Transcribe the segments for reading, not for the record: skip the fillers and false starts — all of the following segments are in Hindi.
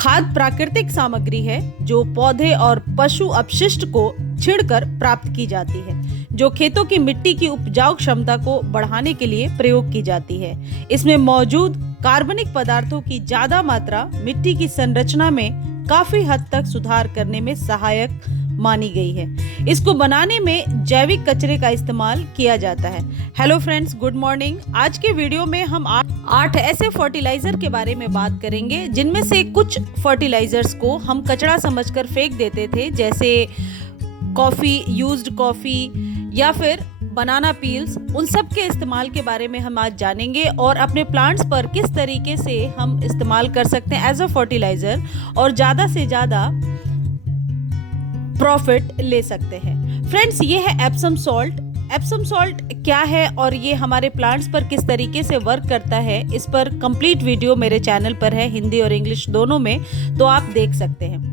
खाद प्राकृतिक सामग्री है जो पौधे और पशु अपशिष्ट को छिड़कर प्राप्त की जाती है, जो खेतों की मिट्टी की उपजाऊ क्षमता को बढ़ाने के लिए प्रयोग की जाती है। इसमें मौजूद कार्बनिक पदार्थों की ज्यादा मात्रा मिट्टी की संरचना में काफी हद तक सुधार करने में सहायक मानी गई है। इसको बनाने में जैविक कचरे का इस्तेमाल किया जाता है। Hello friends, good morning. आज के वीडियो में हम 8 ऐसे फर्टिलाइजर के बारे में बात करेंगे जिनमें से कुछ फर्टिलाइजर्स को हम कचरा समझकर फेंक देते थे, जैसे कॉफी, यूज्ड कॉफी या फिर बनाना पील्स। उन सब के इस्तेमाल के बारे में हम आज जानेंगे और अपने प्लांट्स पर किस तरीके से हम इस्तेमाल कर सकते हैं एज अ फर्टिलाइजर और ज़्यादा से ज़्यादा प्रॉफिट ले सकते हैं। फ्रेंड्स, ये है एप्सम सॉल्ट। एप्सम सॉल्ट क्या है और ये हमारे प्लांट्स पर किस तरीके से वर्क करता है, इस पर कंप्लीट वीडियो मेरे चैनल पर है, हिंदी और इंग्लिश दोनों में, तो आप देख सकते हैं।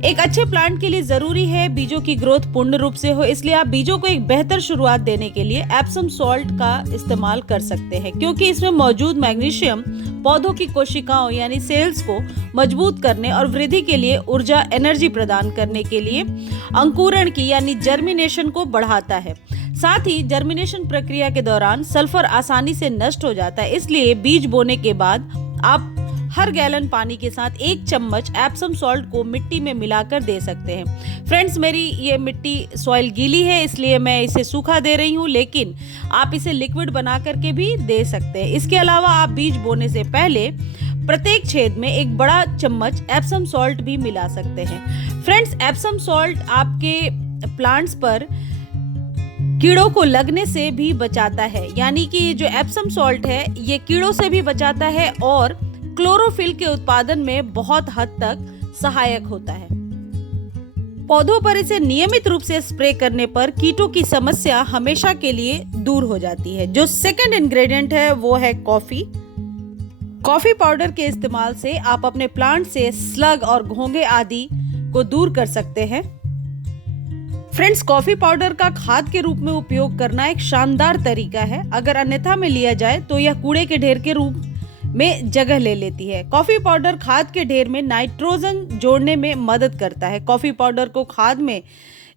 एक अच्छे प्लांट के लिए जरूरी है बीजों की ग्रोथ पूर्ण रूप से हो, इसलिए आप बीजों को एक बेहतर शुरुआत देने के लिए एप्सम सॉल्ट का इस्तेमाल कर सकते हैं, क्योंकि इसमें मौजूद मैग्नीशियम पौधों की कोशिकाओं यानी सेल्स को मजबूत करने और वृद्धि के लिए ऊर्जा एनर्जी प्रदान करने के लिए अंकुरण की यानी जर्मिनेशन को बढ़ाता है। साथ ही जर्मिनेशन प्रक्रिया के दौरान सल्फर आसानी से नष्ट हो जाता है, इसलिए बीज बोने के बाद आप हर गैलन पानी के साथ 1 चम्मच एप्सम सॉल्ट को मिट्टी में मिलाकर दे सकते हैं। फ्रेंड्स, मेरी ये मिट्टी सॉइल गीली है, इसलिए मैं इसे सूखा दे रही हूँ, लेकिन आप इसे लिक्विड बना करके भी दे सकते हैं। इसके अलावा आप बीज बोने से पहले प्रत्येक छेद में 1 बड़ा चम्मच एप्सम सॉल्ट भी मिला सकते हैं। फ्रेंड्स, एप्सम सॉल्ट आपके प्लांट्स पर कीड़ों को लगने से भी बचाता है, यानी कि जो एप्सम सॉल्ट है ये कीड़ों से भी बचाता है और क्लोरोफिल के उत्पादन में बहुत हद तक सहायक होता है। पौधों पर इसे नियमित रूप से स्प्रे करने पर कीटों की समस्या हमेशा के लिए दूर हो जाती है। जो सेकंड इंग्रेडिएंट है वो है कॉफी। कॉफी पाउडर के इस्तेमाल से आप अपने प्लांट से स्लग और घोंघे आदि को दूर कर सकते हैं। फ्रेंड्स, कॉफी पाउडर का खाद के रूप में उपयोग करना एक शानदार तरीका है। अगर अन्यथा में लिया जाए तो यह कूड़े के ढेर के रूप में जगह ले लेती है। कॉफी पाउडर खाद के ढेर में नाइट्रोजन जोड़ने में मदद करता है। कॉफी पाउडर को खाद में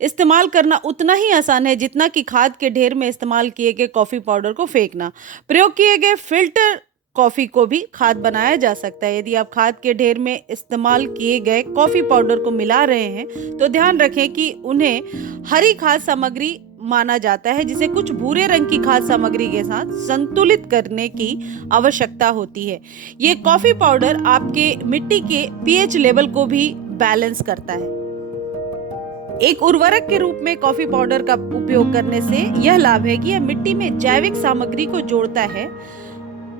इस्तेमाल करना उतना ही आसान है जितना कि खाद के ढेर में इस्तेमाल किए गए कॉफी पाउडर को फेंकना। प्रयोग किए गए फिल्टर कॉफी को भी खाद बनाया जा सकता है। यदि आप खाद के ढेर में इस्तेमाल किए गए कॉफी पाउडर को मिला रहे हैं तो ध्यान रखें कि उन्हें हरी खाद सामग्री माना जाता है, जिसे कुछ भूरे रंग की खाद सामग्री के साथ संतुलित करने की आवश्यकता होती है। ये कॉफी पाउडर आपके मिट्टी के पीएच लेवल को भी बैलेंस करता है। एक उर्वरक के रूप में कॉफी पाउडर का उपयोग करने से यह लाभ है कि यह मिट्टी में जैविक सामग्री को जोड़ता है,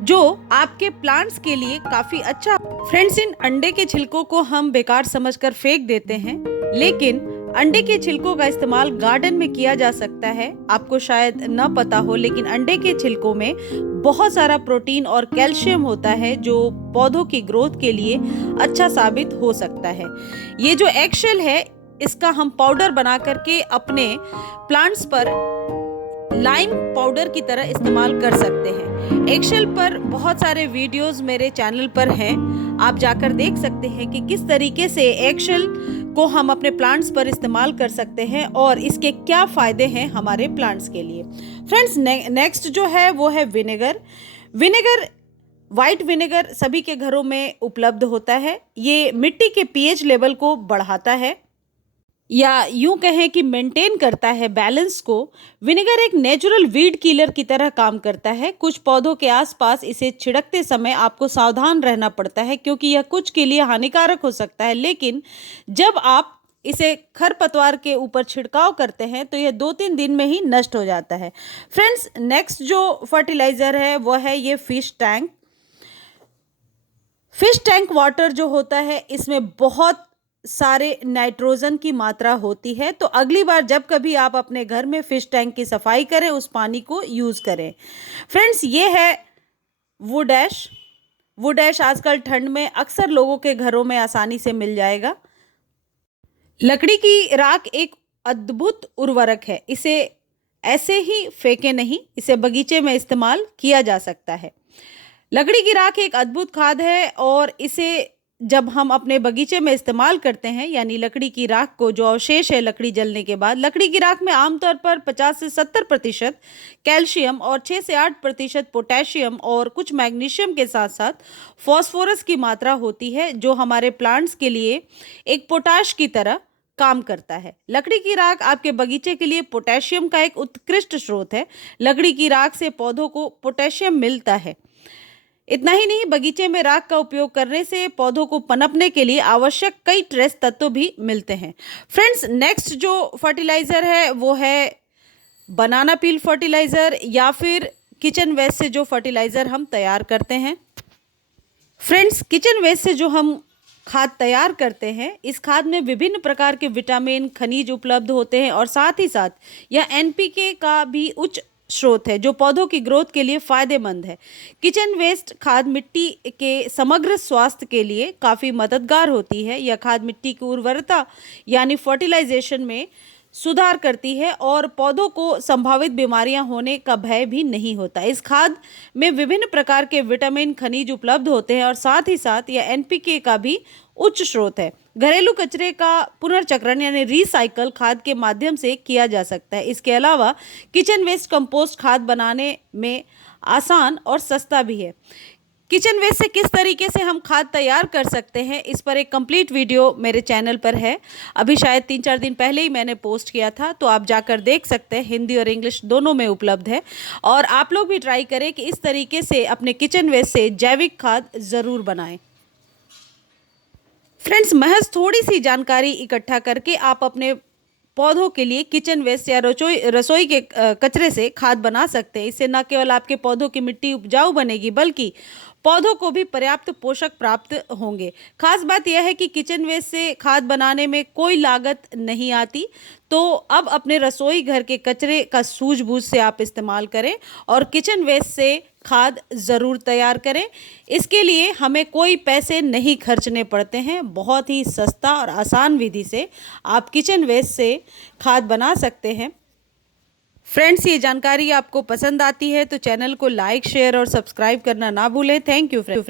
जो आपके प्लांट्स के लिए काफी अच्छा। फ्रेंड्स, इन अंडे के छिलकों को हम बेकार समझकर फेंक देते हैं, लेकिन अंडे के छिलकों का इस्तेमाल गार्डन में किया जा सकता है। आपको शायद न पता हो, लेकिन अंडे के छिलकों में बहुत सारा प्रोटीन और कैल्शियम होता है जो पौधों की ग्रोथ के लिए अच्छा साबित हो सकता है। ये जो एगशेल है इसका हम पाउडर बना करके अपने प्लांट्स पर लाइम पाउडर की तरह इस्तेमाल कर सकते हैं। एगशेल पर बहुत सारे वीडियोस मेरे चैनल पर हैं, आप जाकर देख सकते हैं कि किस तरीके से एगशेल को हम अपने प्लांट्स पर इस्तेमाल कर सकते हैं और इसके क्या फायदे हैं हमारे प्लांट्स के लिए। फ्रेंड्स, नेक्स्ट जो है वो है विनेगर। व्हाइट विनेगर सभी के घरों में उपलब्ध होता है। ये मिट्टी के पीएच लेवल को बढ़ाता है या यूं कहें कि मेंटेन करता है बैलेंस को। विनेगर एक नेचुरल वीड किलर की तरह काम करता है। कुछ पौधों के आसपास इसे छिड़कते समय आपको सावधान रहना पड़ता है, क्योंकि यह कुछ के लिए हानिकारक हो सकता है, लेकिन जब आप इसे खरपतवार के ऊपर छिड़काव करते हैं तो यह 2-3 दिन में ही नष्ट हो जाता है। फ्रेंड्स, नेक्स्ट जो फर्टिलाइजर है वो है ये fish tank. Fish tank water जो होता है इसमें बहुत सारे नाइट्रोजन की मात्रा होती है, तो अगली बार जब कभी आप अपने घर में फिश टैंक की सफाई करें उस पानी को यूज करें। फ्रेंड्स, ये है वुड ऐश। वुड ऐश आजकल ठंड में अक्सर लोगों के घरों में आसानी से मिल जाएगा। लकड़ी की राख एक अद्भुत उर्वरक है, इसे ऐसे ही फेंके नहीं, इसे बगीचे में इस्तेमाल किया जा सकता है। लकड़ी की राख एक अद्भुत खाद है और इसे जब हम अपने बगीचे में इस्तेमाल करते हैं, यानी लकड़ी की राख को, जो अवशेष है लकड़ी जलने के बाद, लकड़ी की राख में आमतौर पर 50 से 70% कैल्शियम और 6 से 8% पोटेशियम और कुछ मैग्नीशियम के साथ साथ फॉस्फोरस की मात्रा होती है, जो हमारे प्लांट्स के लिए एक पोटाश की तरह काम करता है। लकड़ी की राख आपके बगीचे के लिए पोटेशियम का एक उत्कृष्ट स्रोत है। लकड़ी की राख से पौधों को पोटेशियम मिलता है। इतना ही नहीं, बगीचे में राख का उपयोग करने से पौधों को पनपने के लिए आवश्यक कई ट्रेस तत्व भी मिलते हैं। फ्रेंड्स, नेक्स्ट जो फर्टिलाइज़र है वो है बनाना पील फर्टिलाइज़र, या फिर किचन वेस्ट से जो फर्टिलाइज़र हम तैयार करते हैं। फ्रेंड्स, किचन वेस्ट से जो हम खाद तैयार करते हैं, इस खाद में विभिन्न प्रकार के विटामिन, खनिज उपलब्ध होते हैं और साथ ही साथ यह एनपीके का भी उच्च स्रोत है, जो पौधों की ग्रोथ के लिए फायदेमंद है। किचन वेस्ट खाद मिट्टी के समग्र स्वास्थ्य के लिए काफ़ी मददगार होती है। यह खाद मिट्टी की उर्वरता यानी फर्टिलाइजेशन में सुधार करती है और पौधों को संभावित बीमारियां होने का भय भी नहीं होता। इस खाद में विभिन्न प्रकार के विटामिन, खनिज उपलब्ध होते हैं और साथ ही साथ यह एनपीके का भी उच्च स्रोत है। घरेलू कचरे का पुनर्चक्रण यानी रिसाइकल खाद के माध्यम से किया जा सकता है। इसके अलावा किचन वेस्ट कंपोस्ट खाद बनाने में आसान और सस्ता भी है। किचन वेस्ट से किस तरीके से हम खाद तैयार कर सकते हैं, इस पर एक कंप्लीट वीडियो मेरे चैनल पर है। अभी शायद 3-4 दिन पहले ही मैंने पोस्ट किया था, तो आप जाकर देख सकते हैं। हिंदी और इंग्लिश दोनों में उपलब्ध है। और आप लोग भी ट्राई करें कि इस तरीके से अपने किचन वेस्ट से जैविक खाद ज़रूर बनाएं। फ्रेंड्स, महज थोड़ी सी जानकारी इकट्ठा करके आप अपने पौधों के लिए किचन वेस्ट या रसोई के कचरे से खाद बना सकते हैं। इससे न केवल आपके पौधों की मिट्टी उपजाऊ बनेगी, बल्कि पौधों को भी पर्याप्त पोषक प्राप्त होंगे। खास बात यह है कि किचन वेस्ट से खाद बनाने में कोई लागत नहीं आती। तो अब अपने रसोई घर के कचरे का सूझबूझ से आप इस्तेमाल करें और किचन वेस्ट से खाद ज़रूर तैयार करें। इसके लिए हमें कोई पैसे नहीं खर्चने पड़ते हैं। बहुत ही सस्ता और आसान विधि से आप किचन वेस्ट से खाद बना सकते हैं। फ्रेंड्स, ये जानकारी आपको पसंद आती है तो चैनल को लाइक, शेयर और सब्सक्राइब करना ना भूलें। Thank you friends.